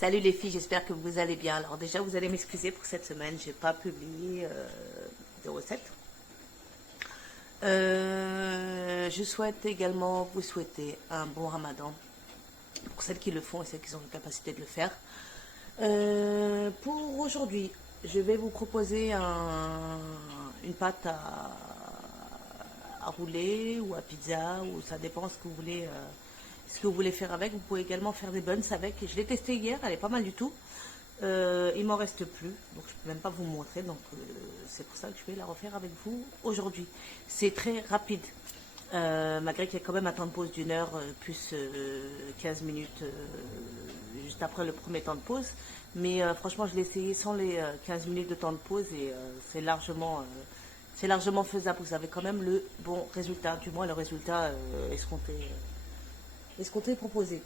Salut les filles, j'espère que vous allez bien. Alors déjà, vous allez m'excuser pour cette semaine, j'ai pas publié de recettes. Je souhaite également vous souhaiter un bon ramadan pour celles qui le font et celles qui ont la capacité de le faire. Pour aujourd'hui, je vais vous proposer une pâte à rouler ou à pizza, ou ça dépend ce que vous voulez faire avec. Vous pouvez également faire des buns avec. Je l'ai testé hier, elle est pas mal du tout. Il m'en reste plus, donc je peux même pas vous montrer, donc c'est pour ça que je vais la refaire avec vous aujourd'hui. C'est très rapide, malgré qu'il y a quand même un temps de pause d'une heure, plus 15 minutes juste après le premier temps de pause. Mais franchement, je l'ai essayé sans les 15 minutes de temps de pause et c'est largement faisable. Vous avez quand même le bon résultat, du moins le résultat escompté proposé.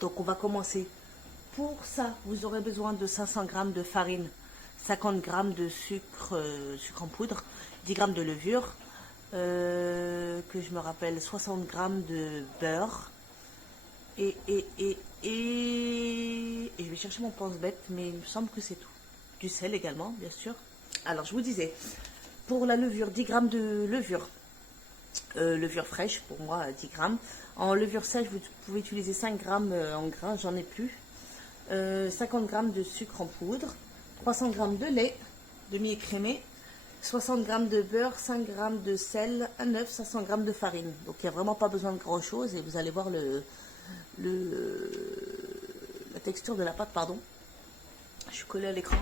Donc on va commencer. Pour ça, vous aurez besoin de 500 g de farine, 50 g de sucre en poudre, 10 g de levure, que je me rappelle, 60 g de beurre, et je vais chercher mon pense-bête, mais il me semble que c'est tout. Du sel également, bien sûr. Alors, je vous disais, pour la levure, 10 g de levure. Levure fraîche, pour moi, 10 g. En levure sèche, vous pouvez utiliser 5 g en grains, j'en ai plus. 50 g de sucre en poudre, 300 g de lait demi-écrémé, 60 g de beurre, 5 g de sel, un œuf, 500 g de farine. Donc il n'y a vraiment pas besoin de grand chose et vous allez voir la texture de la pâte, pardon. Je suis collée à l'écran.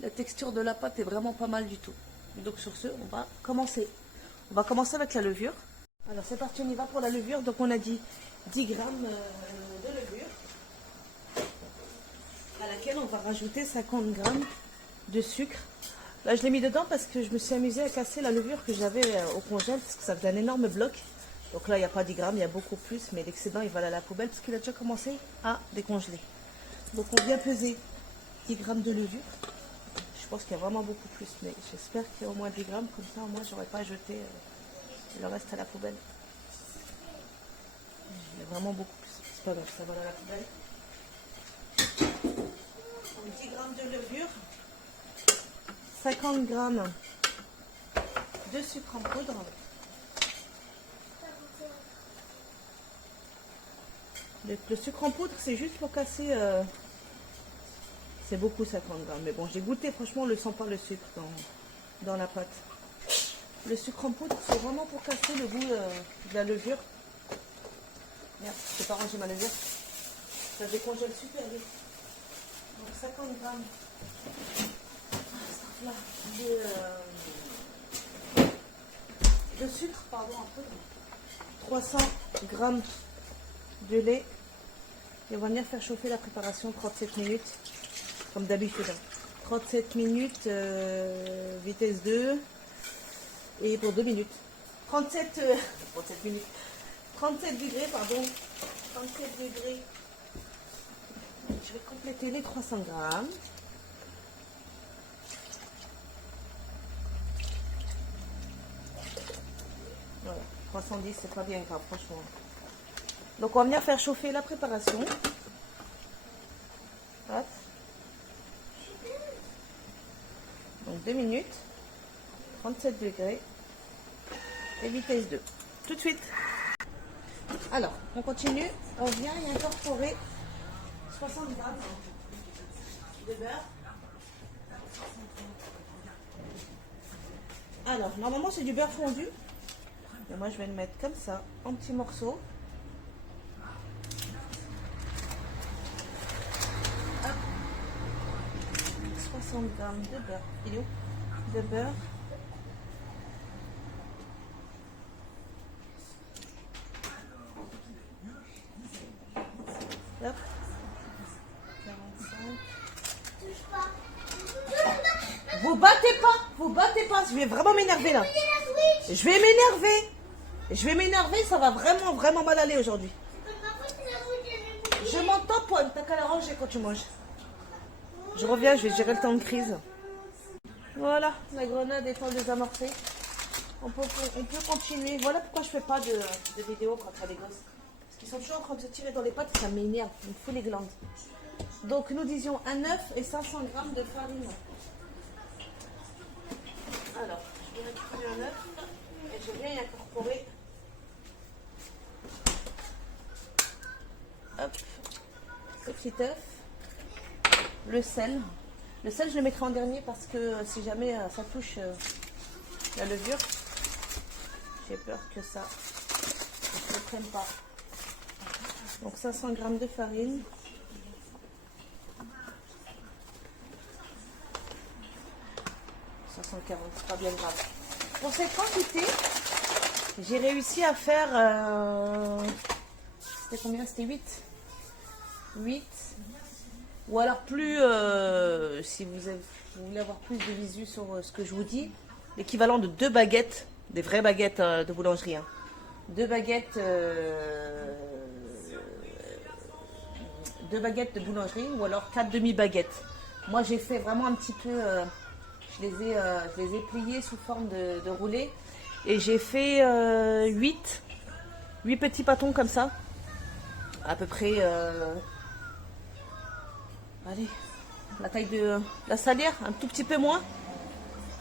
La texture de la pâte est vraiment pas mal du tout. Donc sur ce, on va commencer. On va commencer avec la levure. Alors c'est parti, on y va pour la levure. Donc on a dit 10 g de levure, à laquelle on va rajouter 50 g de sucre. Là, je l'ai mis dedans parce que je me suis amusée à casser la levure que j'avais au congèle, parce que ça faisait un énorme bloc. Donc là, il n'y a pas 10 g, il y a beaucoup plus, mais l'excédent, il va aller à la poubelle parce qu'il a déjà commencé à décongeler. Donc, on vient peser 10 g de levure. Je pense qu'il y a vraiment beaucoup plus, mais j'espère qu'il y a au moins 10 g, comme ça, au moins, j'aurais pas jeté le reste à la poubelle. Il y a vraiment beaucoup plus, c'est pas grave, ça va aller à la poubelle. 10 g de levure, 50 g de sucre en poudre, le sucre en poudre c'est juste pour casser, c'est beaucoup 50 g, mais bon j'ai goûté, franchement on ne sent pas le sucre dans la pâte. Le sucre en poudre c'est vraiment pour casser le goût de la levure. Merde, je n'ai pas rangé ma levure, ça décongèle super vite. Donc 50 g de sucre, pardon, en poudre, 300 g de lait, et on va venir faire chauffer la préparation 37 minutes, comme d'habitude. 37 minutes, vitesse 2, et pour 2 minutes. 37 degrés, pardon. 37 degrés. Je vais compléter les 300 g. Voilà, 310, c'est pas bien grave, franchement. Donc, on va venir faire chauffer la préparation. Hop. Donc, 2 minutes. 37 degrés. Et vitesse 2. Tout de suite. Alors, on continue. On vient y incorporer 60 g de beurre. Alors, normalement, c'est du beurre fondu. Et moi, je vais le mettre comme ça, en petits morceaux. Hop. 60 g de beurre. Il est où? De beurre. Hop. 45. Vous battez pas, je vais vraiment m'énerver là. Je vais m'énerver, ça va vraiment mal aller aujourd'hui. Je m'en tamponne, t'as qu'à la ranger quand tu manges. Je reviens, je vais gérer le temps de crise. Voilà, la grenade étant désamorcée. On peut continuer. Voilà pourquoi je fais pas de vidéo quand il y a des gosses. Parce qu'ils sont toujours en train de se tirer dans les pattes, ça m'énerve, il me fout les glandes. Donc nous disions un œuf et 500 grammes de farine. Alors, je vais récupérer un œuf et je viens y incorporer. Hop, ce petit œuf, le sel. Le sel, je le mettrai en dernier parce que si jamais ça touche la levure, j'ai peur que ça ne se prenne pas. Donc 500 grammes de farine. C'est pas bien grave. Pour cette quantité, j'ai réussi à faire... c'était combien? C'était 8. Ou alors plus, si vous voulez avoir plus de visu sur ce que je vous dis, l'équivalent de 2 baguettes, des vraies baguettes de boulangerie. Hein. 2 baguettes de boulangerie ou alors 4 demi-baguettes. Moi j'ai fait vraiment un petit peu... je les ai pliés sous forme de roulés. Et j'ai fait 8 petits pâtons comme ça. À peu près... allez, la taille de la salière, un tout petit peu moins.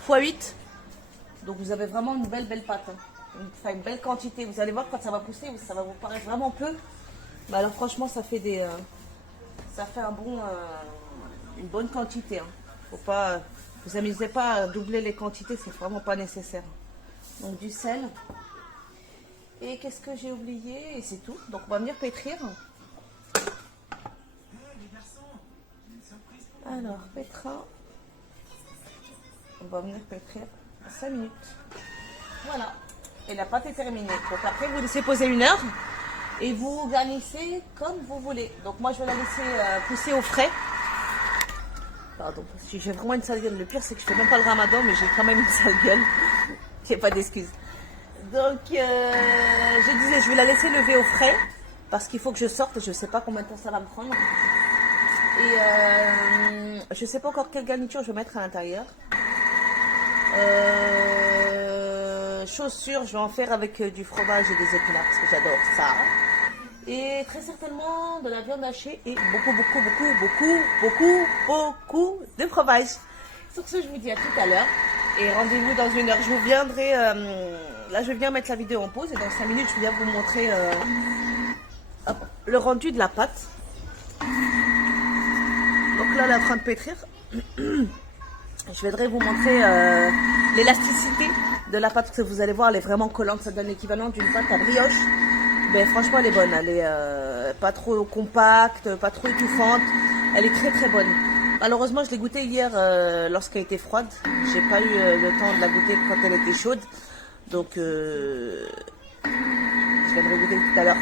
X 8. Donc vous avez vraiment une belle pâte. Hein. Une belle quantité. Vous allez voir quand ça va pousser, ça va vous paraître vraiment peu. Mais alors franchement, ça fait une bonne quantité. Hein. Faut pas... Vous amusez pas à doubler les quantités, c'est vraiment pas nécessaire. Donc du sel. Et qu'est-ce que j'ai oublié? Et c'est tout. Donc on va venir pétrir. Alors, pétrin. On va venir pétrir 5 minutes. Voilà. Et la pâte est terminée. Donc après, vous laissez poser 1 heure. Et vous garnissez comme vous voulez. Donc moi, je vais la laisser pousser au frais. Pardon, parce que j'ai vraiment une sale gueule. Le pire, c'est que je fais même pas le ramadan, mais j'ai quand même une sale gueule. J'ai pas d'excuses. Donc, je disais, je vais la laisser lever au frais. Parce qu'il faut que je sorte. Je sais pas combien de temps ça va me prendre. Et je sais pas encore quelle garniture je vais mettre à l'intérieur. Chaussures, je vais en faire avec du fromage et des épinards parce que j'adore ça. Et très certainement de la viande hachée et beaucoup de fromage. Sur ce, je vous dis à tout à l'heure. Et rendez-vous dans 1 heure. Je vous viendrai... là, je vais bien mettre la vidéo en pause. Et dans 5 minutes, je vais bien vous montrer le rendu de la pâte. Donc là, elle est en train de pétrir. Je voudrais vous montrer l'élasticité de la pâte. Parce que vous allez voir, elle est vraiment collante. Ça donne l'équivalent d'une pâte à brioche. Mais franchement, elle est bonne. Elle est pas trop compacte, pas trop étouffante. Elle est très bonne. Malheureusement, je l'ai goûtée hier lorsqu'elle était froide. J'ai pas eu le temps de la goûter quand elle était chaude. Donc, je viendrai goûter tout à l'heure.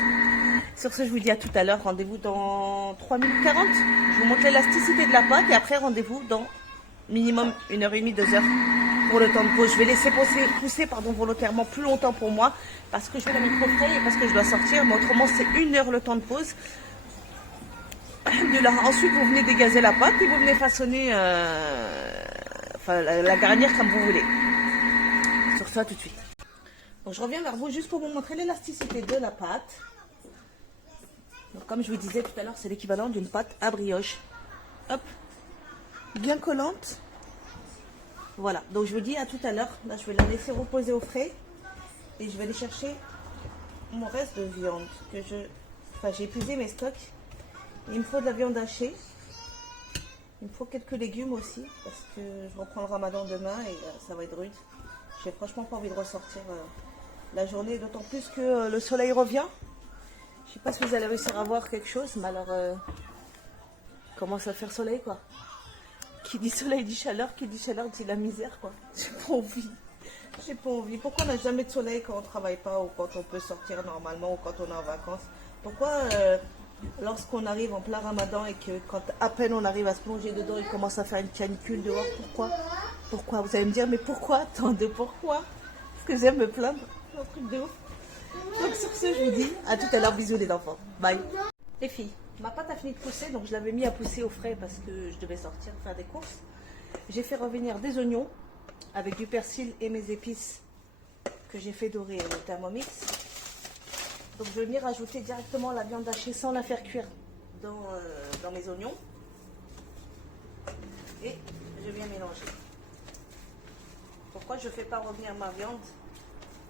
Sur ce, je vous dis à tout à l'heure. Rendez-vous dans 3 minutes 40. Je vous montre l'élasticité de la pâte. Et après, rendez-vous dans minimum 1h30, 2 heures pour le temps de pause. Je vais laisser pousser volontairement plus longtemps pour moi. Parce que je vais la mettre au frais et parce que je dois sortir. Mais autrement, c'est 1 heure le temps de pause. Ensuite, vous venez dégazer la pâte et vous venez façonner la garnir comme vous voulez. Sur ça, tout de suite. Donc, je reviens vers vous juste pour vous montrer l'élasticité de la pâte. Donc, comme je vous disais tout à l'heure, c'est l'équivalent d'une pâte à brioche. Hop, bien collante. Voilà, donc je vous dis à tout à l'heure. Là, je vais la laisser reposer au frais. Et je vais aller chercher mon reste de viande. J'ai épuisé mes stocks. Il me faut de la viande hachée. Il me faut quelques légumes aussi. Parce que je reprends le ramadan demain et ça va être rude. J'ai franchement pas envie de ressortir la journée. D'autant plus que le soleil revient. Je sais pas si vous allez réussir à voir quelque chose. Mais alors, commence à faire soleil quoi. Qui dit soleil dit chaleur. Qui dit chaleur dit la misère quoi. J'ai pas envie. J'ai pas envie. Pourquoi on n'a jamais de soleil quand on travaille pas ou quand on peut sortir normalement ou quand on est en vacances? Pourquoi lorsqu'on arrive en plein ramadan et que quand à peine on arrive à se plonger dedans, il commence à faire une canicule dehors? Pourquoi? Vous allez me dire, mais pourquoi tant de pourquoi? Parce que j'aime me plaindre. C'est un truc de ouf. Donc sur ce, je vous dis à tout à l'heure. Bisous les enfants. Bye. Les filles, ma pâte a fini de pousser, donc je l'avais mis à pousser au frais parce que je devais sortir faire des courses. J'ai fait revenir des oignons avec du persil et mes épices que j'ai fait dorer au Thermomix. Donc je vais venir ajouter directement la viande hachée sans la faire cuire dans mes oignons. Et je viens mélanger. Pourquoi je ne fais pas revenir ma viande?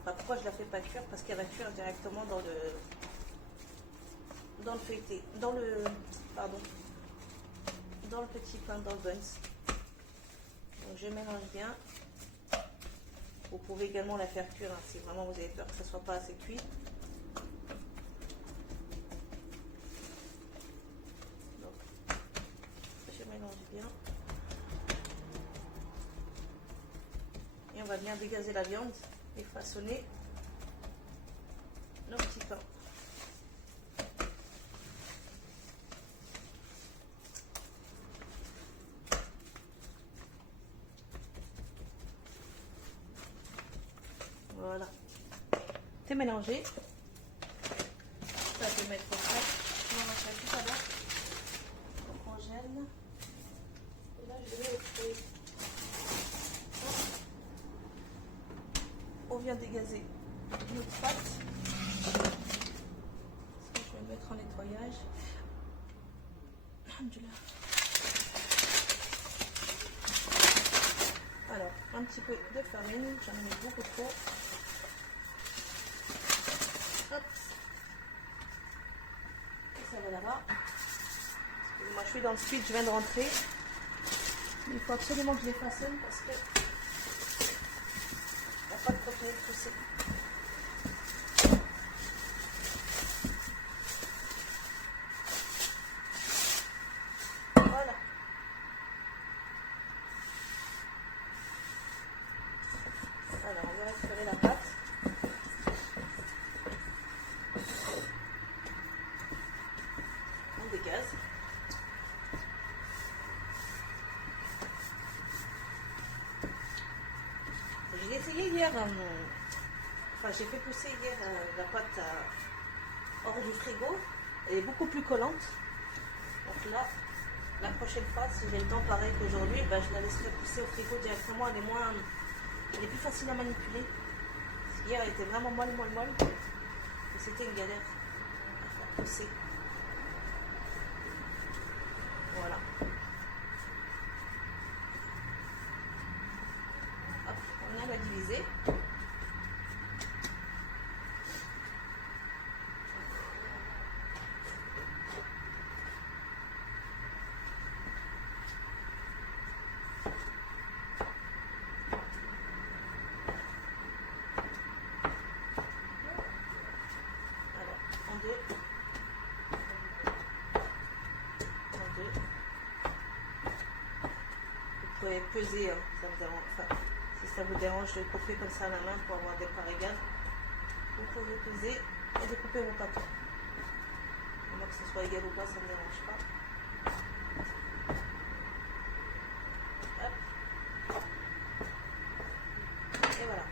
Enfin, pourquoi je ne la fais pas cuire? Parce qu'elle va cuire directement dans le feuilleté, dans le petit pain, dans le buns. Donc je mélange bien. Vous pouvez également la faire cuire hein, si vraiment vous avez peur que ça ne soit pas assez cuit. Donc je mélange bien. Et on va bien dégazer la viande et façonner nos petits pains. Voilà. C'est mélangé. Ça, je vais mettre au frais. On va faire tout à l'heure. On congèle. Et là, je vais le feuille. On vient dégazer notre pâte. Je vais le mettre en nettoyage. Alors, un petit peu de farine. J'en mets beaucoup trop. Hop. Et ça va là-bas. Excusez-moi, je suis dans le speed, je viens de rentrer. Il faut absolument que je les façonne parce que il n'y a pas de continuer de pousser. Voilà. Alors, on va récupérer la pâte. On dégage. J'ai essayé hier, enfin j'ai fait pousser hier la pâte hors du frigo. Elle est beaucoup plus collante. Donc là, la prochaine fois, si j'ai le temps pareil qu'aujourd'hui, ben, je la laisserai pousser au frigo directement. Elle est plus facile à manipuler. Hier, elle était vraiment molle. Et c'était une galère à faire pousser. Voilà. Hop, on a la diviser. Vous pouvez peser, hein, ça vous dérange, enfin, si ça vous dérange de couper comme ça à la main pour avoir des parts égales, vous pouvez peser et découper vos pâtons. Moi que ce soit égal ou pas, ça ne me dérange pas. Hop. Et voilà.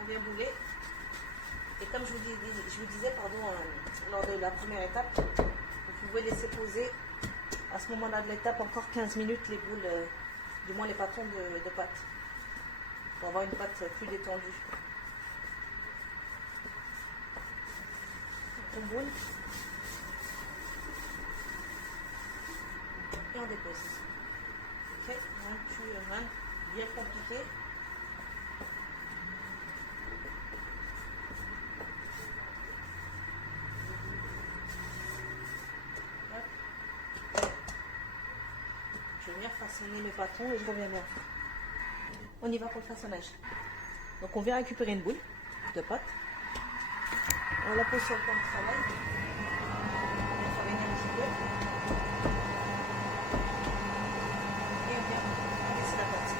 On vient bouler. Et comme je vous disais, lors de la première étape, vous pouvez laisser poser à ce moment-là de l'étape encore 15 minutes les boules, du moins les pâtons de pâte, pour avoir une pâte plus détendue. On boule et on dépose. Ok, rien bien compliqué. Je vais venir façonner mes pâtons et je reviens bien. On y va pour le façonnage. Donc on vient récupérer une boule de pâte. On la pose sur le plan de travail. On vient fariner un petit peu. Et on vient laisser la pâte.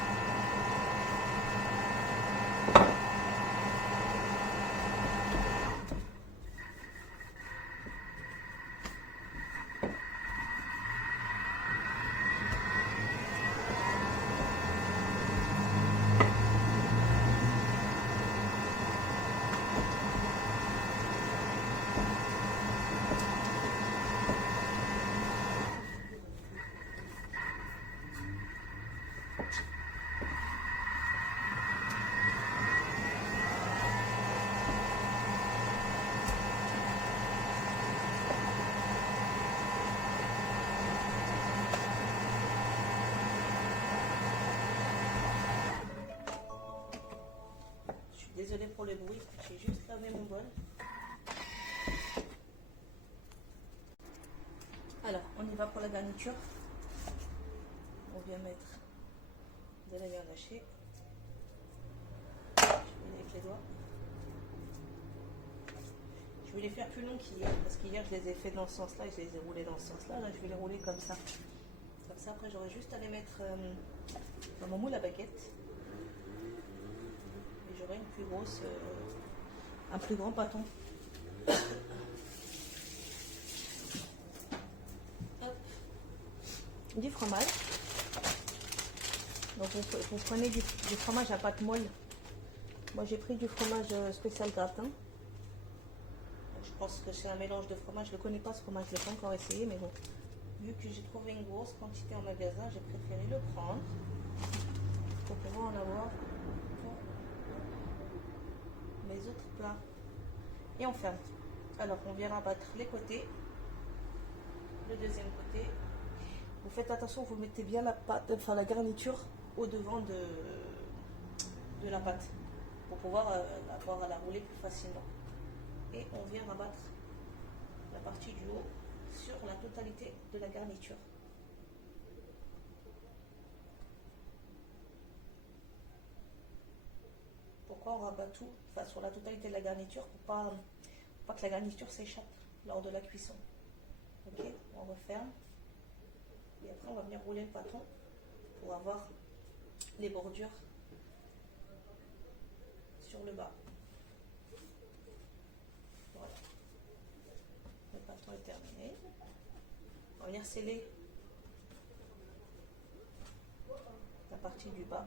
désolée pour le bruit, j'ai juste lavé mon bol. Alors, on y va pour la garniture. On vient mettre de la viande hachée. Je vais avec les doigts. Je vais les faire plus longs qu'hier, parce qu'hier je les ai fait dans ce sens-là et je les ai roulés dans ce sens-là. Là, je vais les rouler comme ça. Comme ça, après, j'aurai juste à les mettre dans mon moule à baguette. Et j'aurai une plus grosse, un plus grand pâton. Hop. Du fromage. Donc vous prenez du fromage à pâte molle. Moi j'ai pris du fromage spécial gratin. Je pense que c'est un mélange de fromage. Je ne le connais pas ce fromage, je ne l'ai pas encore essayé, mais bon. Vu que j'ai trouvé une grosse quantité en magasin, j'ai préféré le prendre pour pouvoir en avoir pour mes autres plats. Et on ferme. Alors on vient rabattre les côtés, le deuxième côté. Vous faites attention, vous mettez bien la pâte, enfin la garniture au devant de la pâte pour pouvoir avoir à la rouler plus facilement. Et on vient rabattre la partie du haut sur la totalité de la garniture. Pourquoi on rabat tout, enfin sur la totalité de la garniture, pour pas que la garniture s'échappe lors de la cuisson. Ok, on referme. Et après on va venir rouler le pâton pour avoir les bordures sur le bas. Voilà. Le pâton est terminé. On va venir sceller la partie du bas.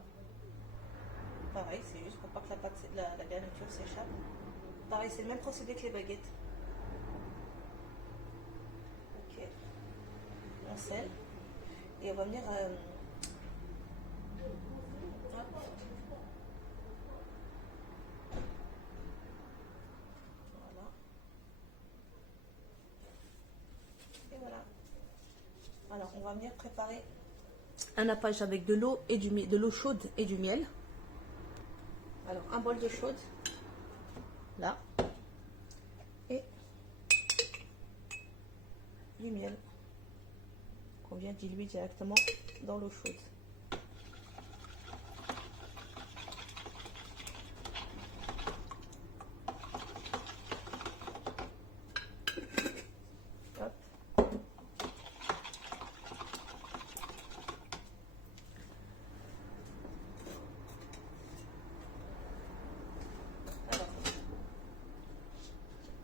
Pareil, c'est juste pour pas que la garniture s'échappe. Pareil, c'est le même procédé que les baguettes. Ok. On scelle. Et on va venir... Hop. Voilà. Et voilà. Alors, on va venir préparer un nappage avec de l'eau et de l'eau chaude et du miel. Alors, un bol d'eau chaude, là, et du miel qu'on vient diluer directement dans l'eau chaude. Hop.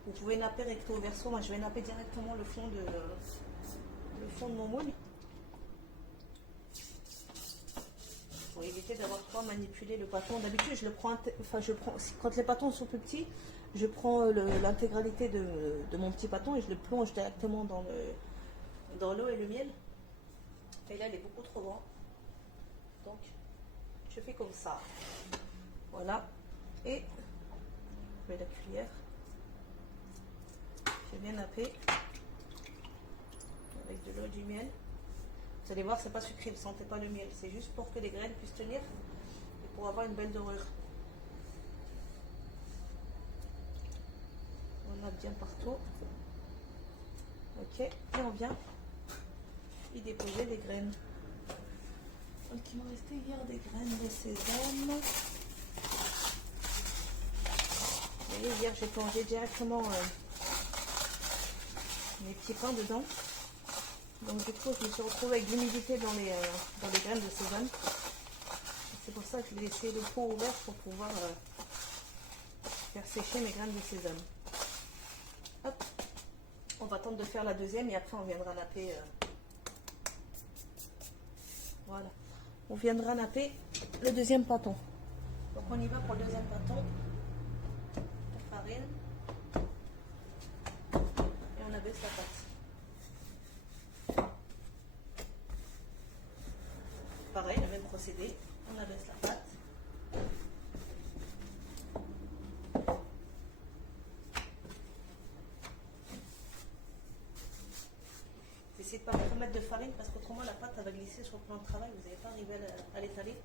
Vous pouvez napper recto verso. Moi, je vais napper directement le fond de mon moule. Pour éviter d'avoir trop à manipuler le pâton. D'habitude, je prends, quand les pâtons sont plus petits, je prends l'intégralité de mon petit pâton et je le plonge directement dans l'eau et le miel. Et là, il est beaucoup trop grand. Donc, je fais comme ça. Voilà. Et je mets la cuillère. Je viens napper avec de l'eau et du miel. Vous allez voir, c'est pas sucré, ne sentez pas le miel. C'est juste pour que les graines puissent tenir et pour avoir une belle dorure. On nappe bien partout. Ok, et on vient y déposer des graines. Donc il me restait hier des graines de sésame. Vous voyez, hier j'ai plongé directement mes petits pains dedans. Donc du coup, je me suis retrouvée avec de l'humidité dans les graines de sésame. C'est pour ça que je vais laisser le pot ouvert pour pouvoir faire sécher mes graines de sésame. Hop. On va attendre de faire la deuxième et après on viendra napper. Voilà. On viendra napper le deuxième pâton. Donc on y va pour le deuxième pâton. La farine. Et on abaisse la pâte. Pareil, le même procédé, on abaisse la pâte. Essayez de ne pas trop mettre de farine parce qu'autrement la pâte va glisser sur le plan de travail, vous n'allez pas arriver à l'étaler.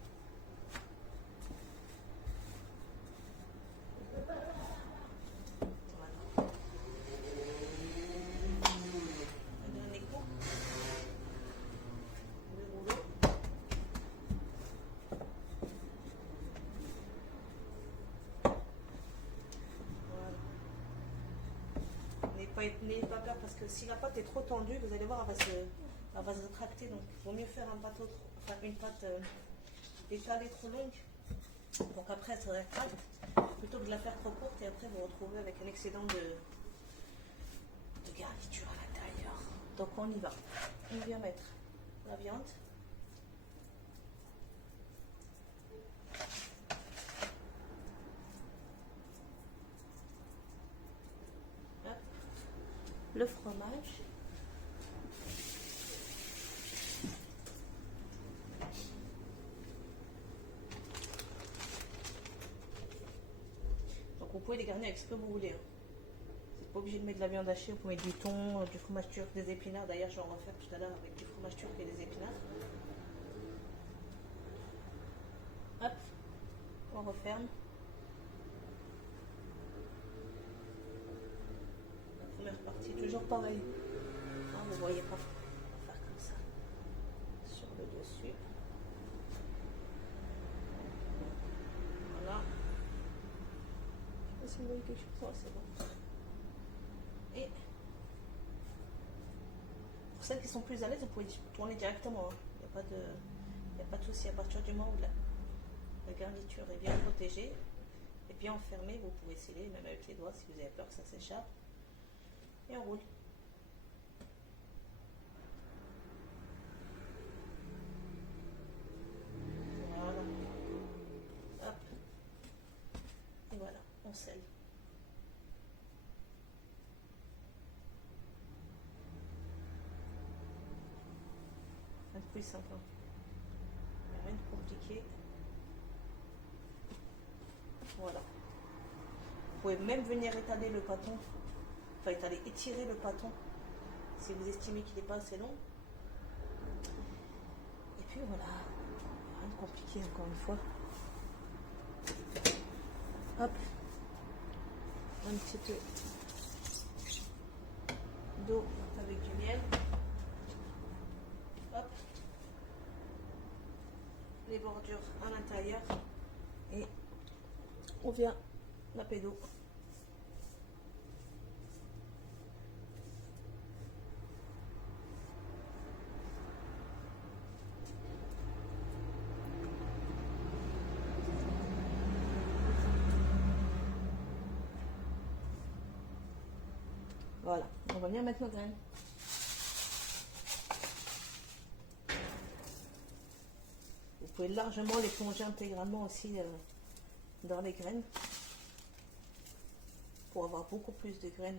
n'ayez pas peur parce que si la pâte est trop tendue, vous allez voir, elle va se rétracter. Donc il vaut mieux faire une pâte étalée trop longue. Donc après, elle se rétracte plutôt que de la faire trop courte et après vous vous retrouvez avec un excédent de garniture à l'intérieur. Donc on y va. On vient mettre la viande. Hop. Le fromage. Donc vous pouvez les garnir avec ce que vous voulez. Hein. Vous n'êtes pas obligé de mettre de la viande hachée, vous pouvez mettre du thon, du fromage turc, des épinards. D'ailleurs, je vais en refaire tout à l'heure avec du fromage turc et des épinards. Hop, on referme. La première partie, toujours pareil. Ah, vous voyez pas, on va faire comme ça. Sur le dessus. Voilà. Je sais pas si vous voyez quelque chose, oh, c'est bon. Et pour celles qui sont plus à l'aise, vous pouvez tourner directement. Hein. Il n'y a pas de souci à partir du moment où la garniture est bien protégée et bien enfermée. Vous pouvez sceller même avec les doigts si vous avez peur que ça s'échappe. Et on roule. Voilà. Hop. Et voilà, on scelle. Un peu plus simple. Rien de compliqué. Voilà. Vous pouvez même venir étaler le pâton. Enfin, étirer le pâton si vous estimez qu'il n'est pas assez long. Et puis voilà. Rien de compliqué encore une fois. Hop. Un petit peu d'eau avec du miel. Hop. Les bordures à l'intérieur. Et on vient napper d'eau. Voilà, on va bien mettre nos graines. Vous pouvez largement les plonger intégralement aussi dans les graines pour avoir beaucoup plus de graines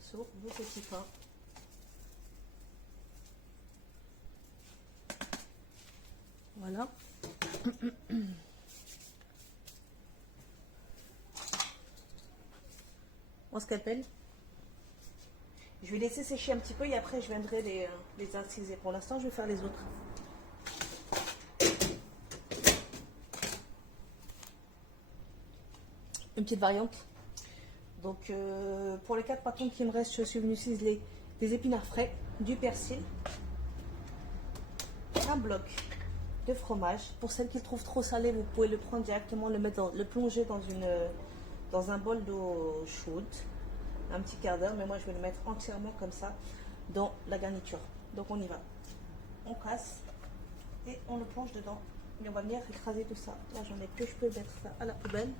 sur vos petits pains. Voilà. On scalpel. Je vais laisser sécher un petit peu et après je viendrai les inciser. Pour l'instant, je vais faire les autres. Une petite variante. Donc, pour les 4 pâtons qui me restent, je suis venue ciseler des épinards frais, du persil, un bloc de fromage. Pour celles qui le trouvent trop salé, vous pouvez le prendre directement, le plonger dans un bol d'eau chaude, un petit quart d'heure, mais moi je vais le mettre entièrement comme ça dans la garniture. Donc on y va. On casse et on le plonge dedans. Et on va venir écraser tout ça. Là j'en ai que je peux mettre ça à la poubelle.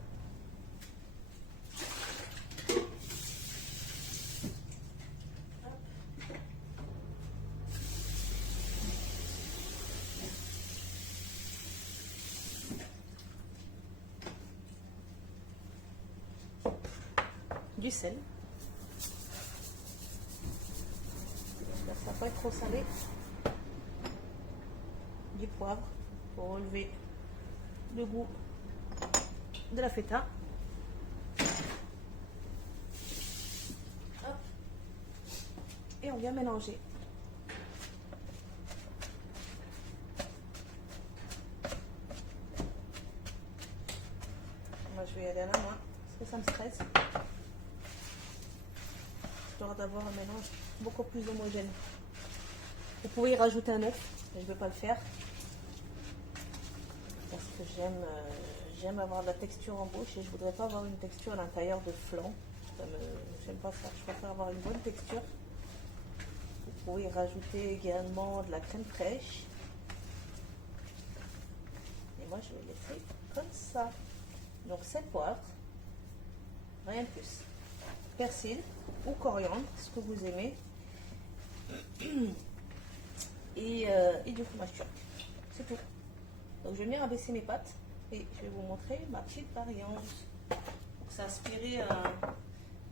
Du sel. Là, ça va pas être trop salé. Du poivre pour relever le goût de la feta. Hop. Et on vient mélanger. Moi je vais y aller à la main parce que ça me stresse. D'avoir un mélange beaucoup plus homogène. Vous pouvez y rajouter un œuf, mais je ne vais pas le faire. parce que j'aime avoir de la texture en bouche et je voudrais pas avoir une texture à l'intérieur de flan. J'aime pas ça, je préfère avoir une bonne texture. Vous pouvez rajouter également de la crème fraîche. Et moi je vais laisser comme ça. Donc c'est poivre, rien de plus. Persil ou coriandre, ce que vous aimez. Et du fromage turc. C'est tout. Donc je vais venir abaisser mes pâtes et je vais vous montrer ma petite variante. C'est inspiré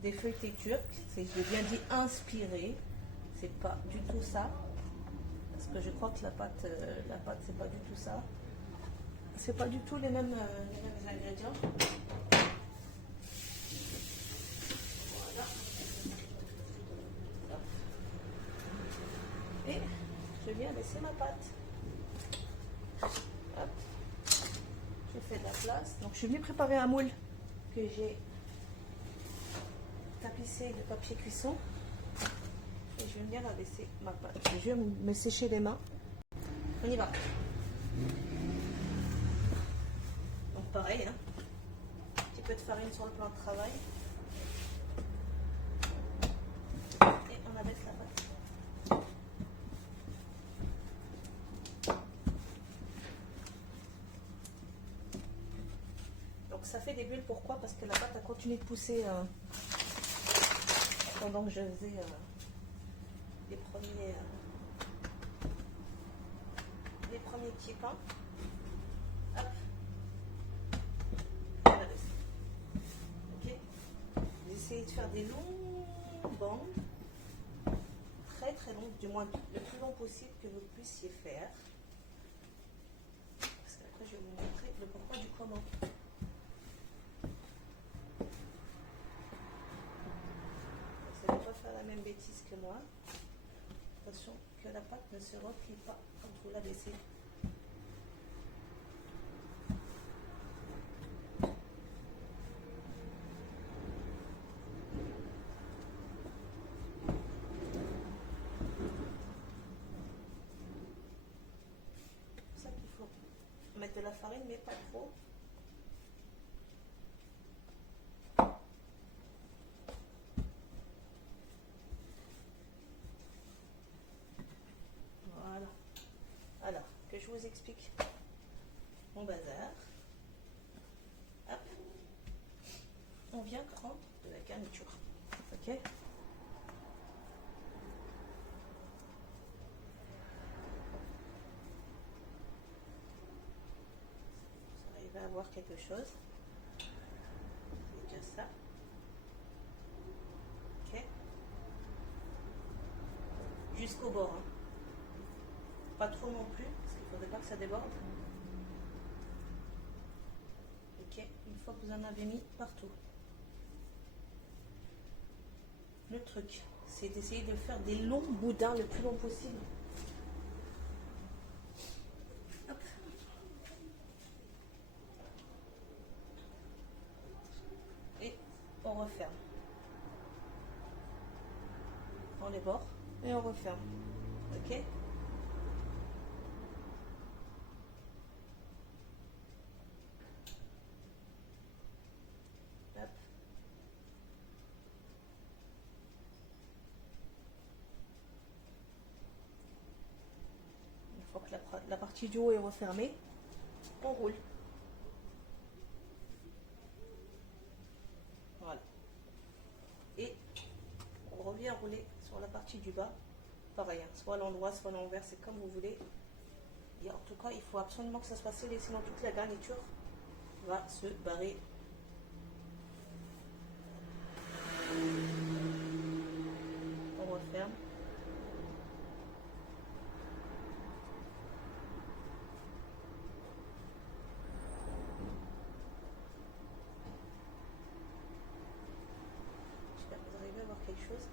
des feuilletés turques. Je l'ai bien dit inspiré. C'est pas du tout ça. Parce que je crois que la pâte c'est pas du tout ça. C'est pas du tout les mêmes ingrédients. Voilà. Et je viens laisser ma pâte. Hop. Je fais de la place. Donc je suis venue préparer un moule que j'ai tapissé de papier cuisson. Et je vais venir abaisser ma pâte. Je vais me sécher les mains. On y va. Donc pareil, hein. Un petit peu de farine sur le plan de travail. Et on abaisse la pâte. Donc ça fait des bulles, pourquoi? Parce que la pâte a continué de pousser pendant que je faisais les premiers petits pains. Hop. On abaisse. Ok. Vous essayez de faire des longues bandes, très très longues, du moins le plus long possible que vous puissiez faire. Parce qu'après je vais vous montrer le pourquoi du comment. Vous n'allez pas faire la même bêtise que moi. Attention que la pâte ne se replie pas quand vous la baissez. C'est ça qu'il faut mettre de la farine, mais pas trop. Voilà. Alors, que je vous explique mon bazar. Hop. On vient prendre de la garniture. Ok. Vous arrivez à voir quelque chose. C'est déjà ça. Ok. Jusqu'au bord. Hein. Pas trop non plus, parce qu'il ne faudrait pas que ça déborde. Ok, une fois que vous en avez mis partout. Le truc, c'est d'essayer de faire des longs boudins le plus long possible. Hop. Et on referme. On les bords et on referme. Ok. Hop. Une fois que la partie du haut est refermée, on roule. Voilà. Et on revient rouler sur la partie du bas. Pareil, hein, soit à l'endroit, soit à l'envers, c'est comme vous voulez. Et en tout cas, il faut absolument que ça soit scellé, sinon toute la garniture va se barrer. On referme. J'espère que vous arrivez à voir quelque chose.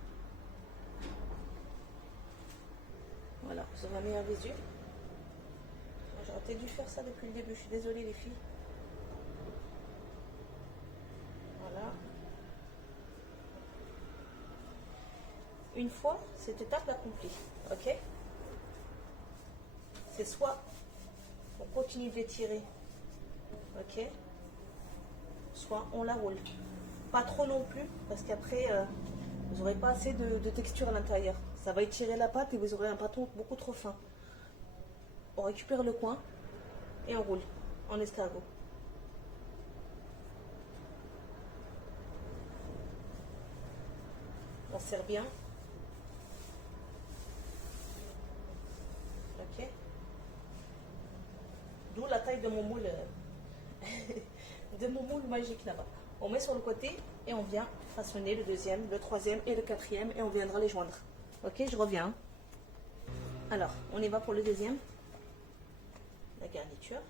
Voilà, vous aurez un meilleur visu. J'aurais peut-être dû faire ça depuis le début, je suis désolée les filles. Voilà. Une fois cette étape accomplie, ok, c'est soit on continue d'étirer Ok. Soit on la roule. Pas trop non plus, parce qu'après, vous n'aurez pas assez de texture à l'intérieur. Ça va étirer la pâte et vous aurez un pâton beaucoup trop fin. On récupère le coin et on roule en escargot. On serre bien. Ok. D'où la taille de mon moule, de mon moule magique là-bas. On met sur le côté et on vient façonner le deuxième, le troisième et le quatrième et on viendra les joindre. Ok, je reviens. Alors, on y va pour le deuxième. La garniture.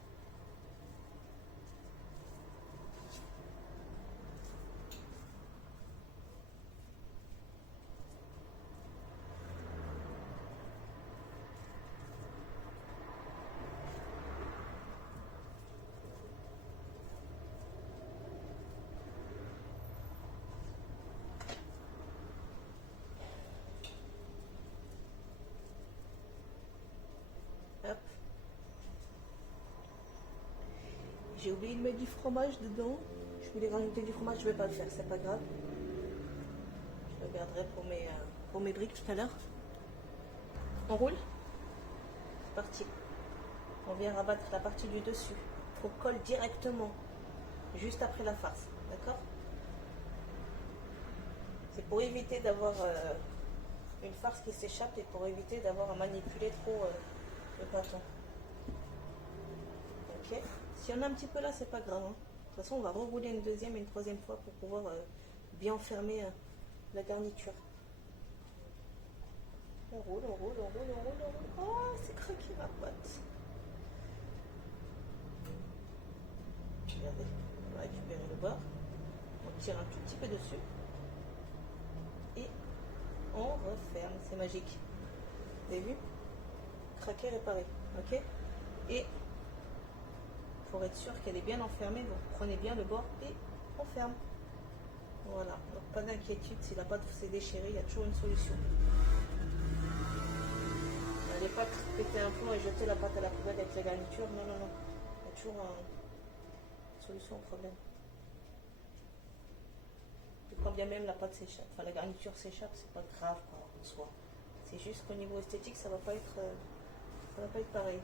Hop. J'ai oublié de mettre du fromage dedans. Je voulais rajouter du fromage, je ne vais pas le faire, c'est pas grave. Je le garderai pour mes briques tout à l'heure. On roule. C'est parti. On vient rabattre la partie du dessus. On colle directement, juste après la farce. D'accord? C'est pour éviter d'avoir une farce qui s'échappe et pour éviter d'avoir à manipuler trop le pâton. Ok? Si on a un petit peu là, c'est pas grave. Hein. De toute façon, on va rerouler une deuxième et une troisième fois pour pouvoir bien enfermer la garniture. On roule, on roule, on roule, on roule, on roule. Oh, c'est craqué ma pâte. Regardez, on va récupérer le bord. On tire un tout petit peu dessus. Et on referme. C'est magique. Vous avez vu? Craquer, réparer. Ok? Et pour être sûr qu'elle est bien enfermée, vous prenez bien le bord et on ferme. Voilà. Donc pas d'inquiétude, si la pâte s'est déchirée, il y a toujours une solution. N'allez pas péter un plomb et jeter la pâte à la poubelle avec la garniture. Non, non, non. Il y a toujours une solution au problème. Et quand bien même la pâte s'échappe, enfin la garniture s'échappe, c'est pas grave quoi, en soi. C'est juste qu'au niveau esthétique, ça va pas être pareil.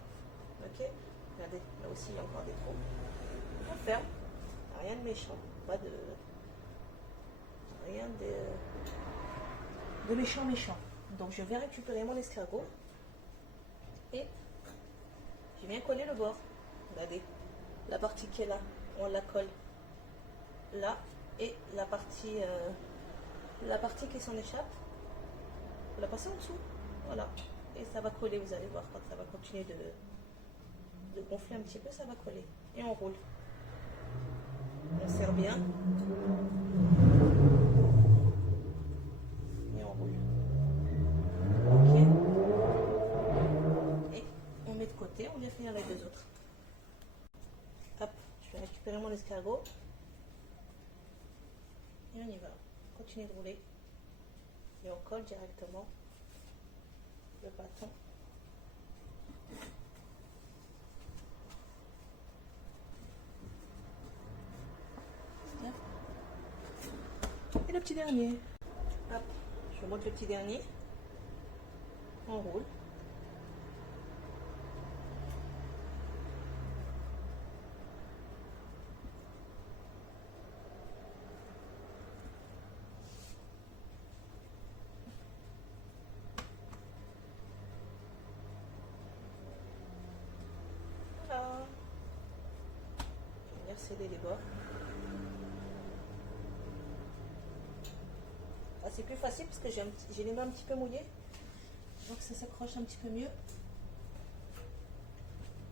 Ok? Regardez, là aussi il y a encore des trous. On ferme. Rien de méchant. Pas de. Rien de méchant. Donc je vais récupérer mon escargot. Et je viens coller le bord. Regardez. La partie qui est là, on la colle là. Et la partie qui s'en échappe, vous la passez en dessous. Voilà. Et ça va coller, vous allez voir, quand ça va continuer de gonfler un petit peu, ça va coller. Et on roule. On serre bien. Et on roule. Ok. Et on met de côté, on vient finir les deux autres. Hop, je vais récupérer mon escargot. Et on y va. On continue de rouler. Et on colle directement le bâton. Et le petit dernier. Hop, je monte le petit dernier. On roule. Voilà. Je vais venir sceller les bords. Ah, c'est plus facile parce que j'ai les mains un petit peu mouillées. Donc ça s'accroche un petit peu mieux.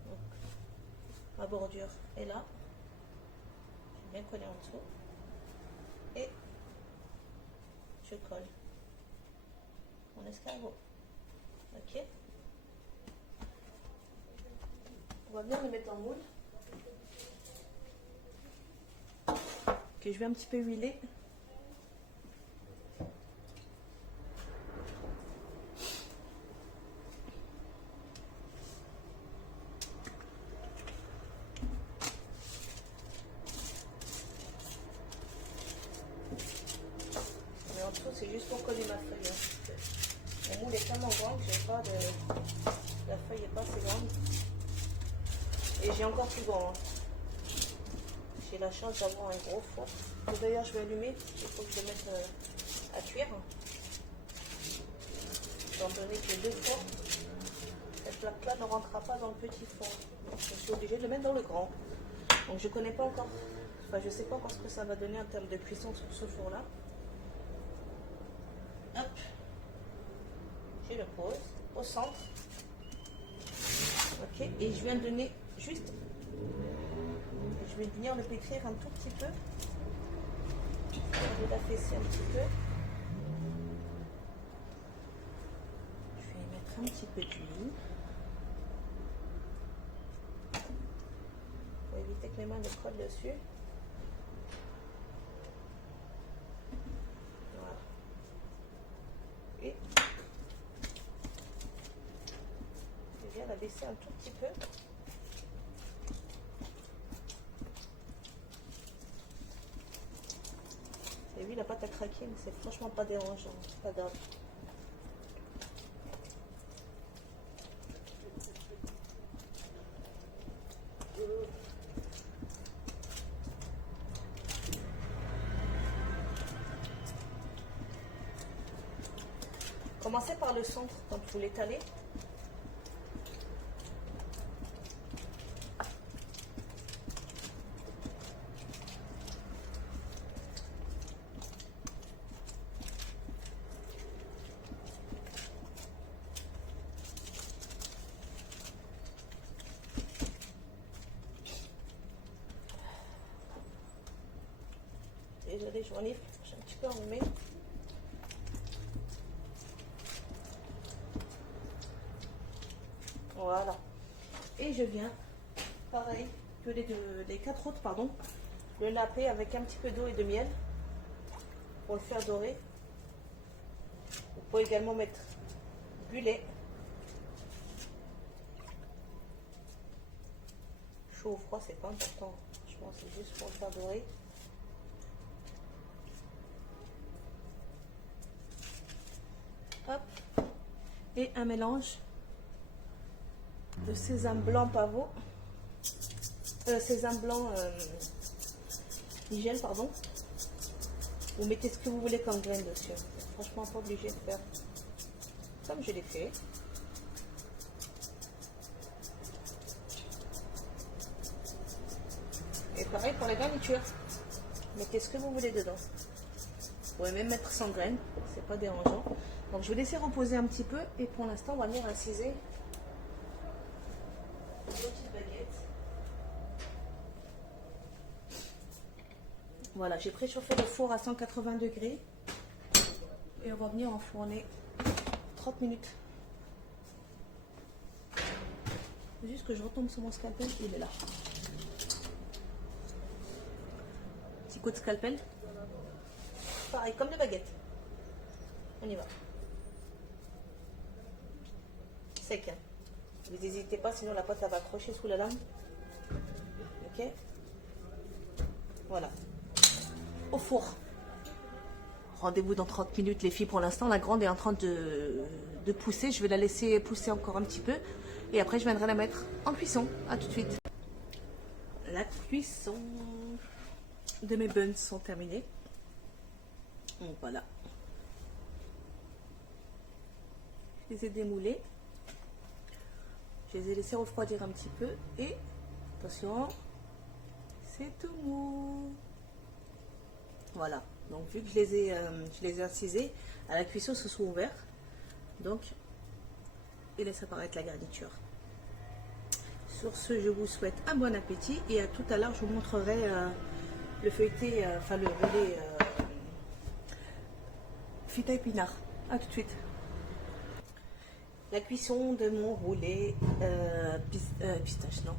Donc, ma bordure est là. Je vais bien coller en dessous. Et je colle mon escargot. Ok. On va bien le mettre en moule. Que je vais un petit peu huiler. Et j'ai encore plus grand. Hein. J'ai la chance d'avoir un gros four. D'ailleurs, je vais allumer. Il faut que je le mette à cuire. Étant donné que j'ai 2 fours, cette plaque-là ne rentrera pas dans le petit four. Donc, je suis obligée de le mettre dans le grand. Donc, je ne connais pas encore. Enfin, je ne sais pas encore ce que ça va donner en termes de cuisson sur ce four-là. Hop. Je le pose au centre. Ok. Et je viens de donner juste. Je vais venir le pétrir un tout petit peu. Je vais l'affaisser un petit peu. Je vais y mettre un petit peu d'huile. Pour éviter que mes mains me collent dessus. Voilà. Et je viens la baisser un tout petit peu. Vous avez vu, la pâte a craqué, mais c'est franchement pas dérangeant, c'est pas grave. Commencez par le centre quand vous l'étalez. Désolée, je m'enlève, j'ai un petit peu enrhumé. Voilà. Et je viens, pareil que les 4 autres, pardon, le napper avec un petit peu d'eau et de miel pour le faire dorer. Vous pouvez également mettre du lait. Chaud ou froid, c'est pas important. Je pense que c'est juste pour le faire dorer. Hop. Et un mélange de sésame blanc pavot, sésame blanc nigel, pardon. Vous mettez ce que vous voulez comme graine dessus. Franchement, pas obligé de faire comme je l'ai fait. Et pareil pour la garniture. Mettez ce que vous voulez dedans. Vous pouvez même mettre sans graines, c'est pas dérangeant. Donc je vais laisser reposer un petit peu et pour l'instant on va venir inciser une petite baguette. Voilà, j'ai préchauffé le four à 180 degrés et on va venir enfourner 30 minutes. Juste que je retombe sur mon scalpel, il est là. Petit coup de scalpel. Pareil, comme les baguettes. On y va. Sec. Hein. Vous n'hésitez pas, sinon la pâte elle va accrocher sous la lame. Ok. Voilà. Au four. Rendez-vous dans 30 minutes les filles. Pour l'instant, la grande est en train de pousser. Je vais la laisser pousser encore un petit peu. Et après, je viendrai la mettre en cuisson. A tout de suite. La cuisson de mes buns sont terminées. Donc voilà. Je les ai démoulés. Je les ai laissés refroidir un petit peu. Et attention, c'est tout mou. Voilà. Donc vu que je les ai incisés, à la cuisson se sont ouverts. Donc, il laisse apparaître la garniture. Sur ce, je vous souhaite un bon appétit. Et à tout à l'heure, je vous montrerai le feuilleté, enfin le relais feta épinard. A tout de suite. La cuisson de mon roulé pistache, non.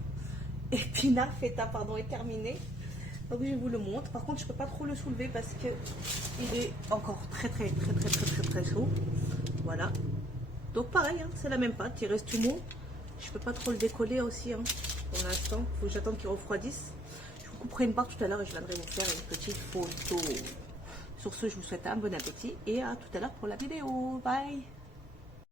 Épinard feta, pardon, est terminée. Donc je vous le montre. Par contre, je ne peux pas trop le soulever parce que il est encore très chaud. Voilà. Donc pareil, hein, c'est la même pâte, il reste tout mou. Je ne peux pas trop le décoller aussi hein, pour l'instant. Il faut que j'attende qu'il refroidisse. Je vous couperai une part tout à l'heure et je viendrai vous faire une petite photo. Sur ce, je vous souhaite un bon appétit et à tout à l'heure pour la vidéo. Bye!